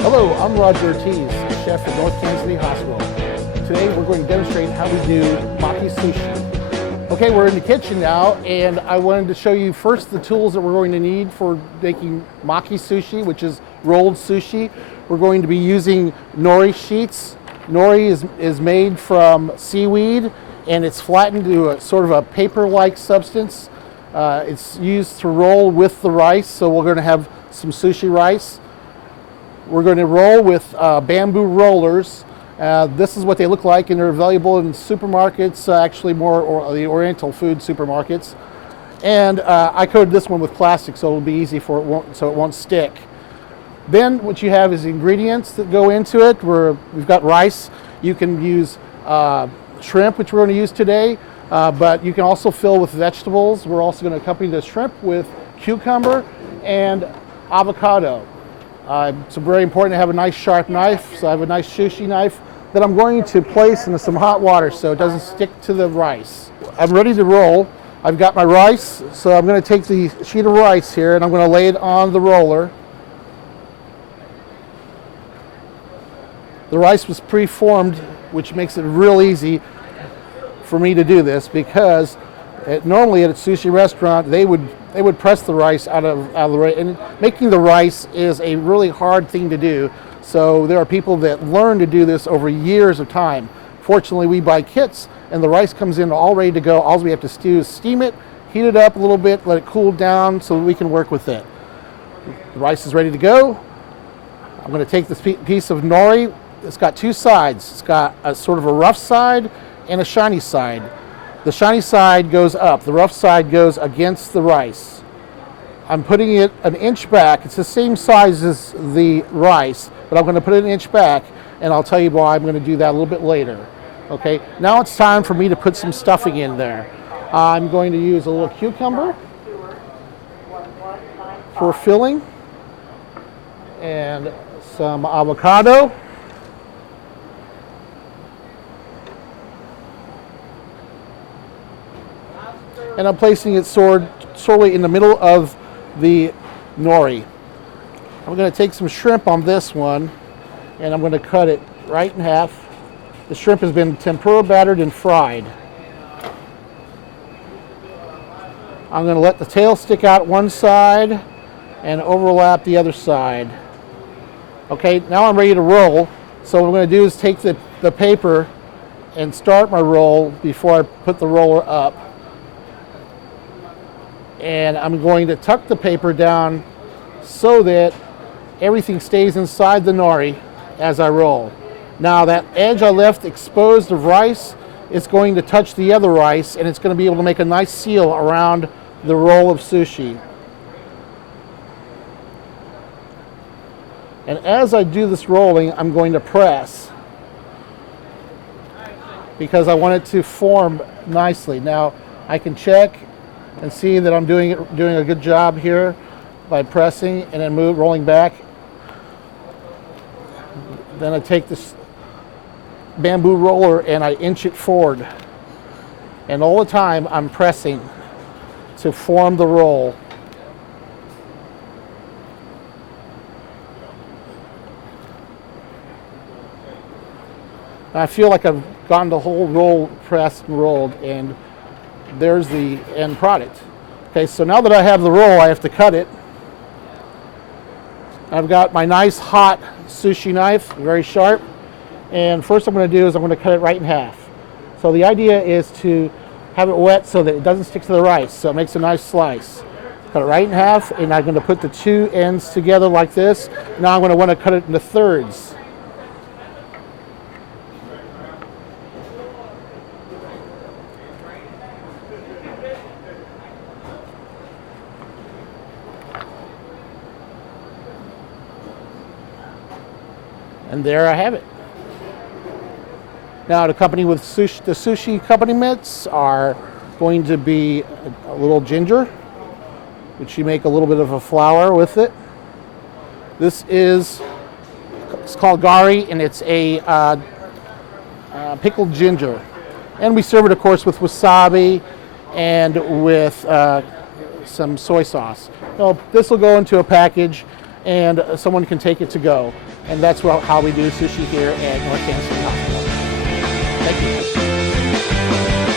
Hello, I'm Roger Ortiz, chef at North Kansas City Hospital. Today we're going to demonstrate how we do maki sushi. Okay, we're in the kitchen now, and I wanted to show you first the tools that we're going to need for making maki sushi, which is rolled sushi. We're going to be using nori sheets. Nori is made from seaweed, and it's flattened to a sort of a paper-like substance. It's used to roll with the rice, so we're going to have some sushi rice. We're going to roll with bamboo rollers. This is what they look like, and they're available in supermarkets, actually more the Oriental food supermarkets. And I coated this one with plastic, so it'll be easy so it won't stick. Then what you have is ingredients that go into it. We've got rice. You can use shrimp, which we're going to use today, but you can also fill with vegetables. We're also going to accompany the shrimp with cucumber and avocado. It's very important to have a nice sharp knife, so I have a nice sushi knife that I'm going to place into some hot water so it doesn't stick to the rice. I'm ready to roll. I've got my rice, so I'm going to take the sheet of rice here and I'm going to lay it on the roller. The rice was pre-formed, which makes it real easy for me to do this, because normally at a sushi restaurant they would press the rice out of the rice, and making the rice is a really hard thing to do. So there are people that learn to do this over years of time. Fortunately, we buy kits and the rice comes in all ready to go. All we have to do is steam it, heat it up a little bit, let it cool down so that we can work with it. The rice is ready to go. I'm going to take this piece of nori. It's got two sides. It's got a sort of a rough side and a shiny side. The shiny side goes up, the rough side goes against the rice. I'm putting it an inch back. It's the same size as the rice, but I'm going to put it an inch back, and I'll tell you why I'm going to do that a little bit later. Okay, now it's time for me to put some stuffing in there. I'm going to use a little cucumber for filling, and some avocado. And I'm placing it sorely in the middle of the nori. I'm going to take some shrimp on this one, and I'm going to cut it right in half. The shrimp has been tempura battered and fried. I'm going to let the tail stick out one side and overlap the other side. Okay, now I'm ready to roll. So what I'm going to do is take the paper and start my roll before I put the roller up. And I'm going to tuck the paper down so that everything stays inside the nori as I roll. Now that edge I left exposed of rice is going to touch the other rice, and it's going to be able to make a nice seal around the roll of sushi. And as I do this rolling, I'm going to press because I want it to form nicely. Now I can check and see that I'm doing a good job here by pressing and then rolling back. Then I take this bamboo roller and I inch it forward. And all the time I'm pressing to form the roll. I feel like I've gotten the whole roll pressed and rolled, and there's the end product. Okay, so now that I have the roll, I have to cut it. I've got my nice hot sushi knife, very sharp, and first I'm going to do is I'm going to cut it right in half. So the idea is to have it wet so that it doesn't stick to the rice, so it makes a nice slice. Cut it right in half, and I'm going to put the two ends together like this. Now I'm going to want to cut it into thirds. And there I have it. Now to accompany with sushi, the sushi accompaniments are going to be a little ginger, which you make a little bit of a flour with it. It's called gari, and it's a pickled ginger. And we serve it, of course, with wasabi and with some soy sauce. So this will go into a package, and someone can take it to go. And that's how we do sushi here at North Kansas City Hospital. Thank you.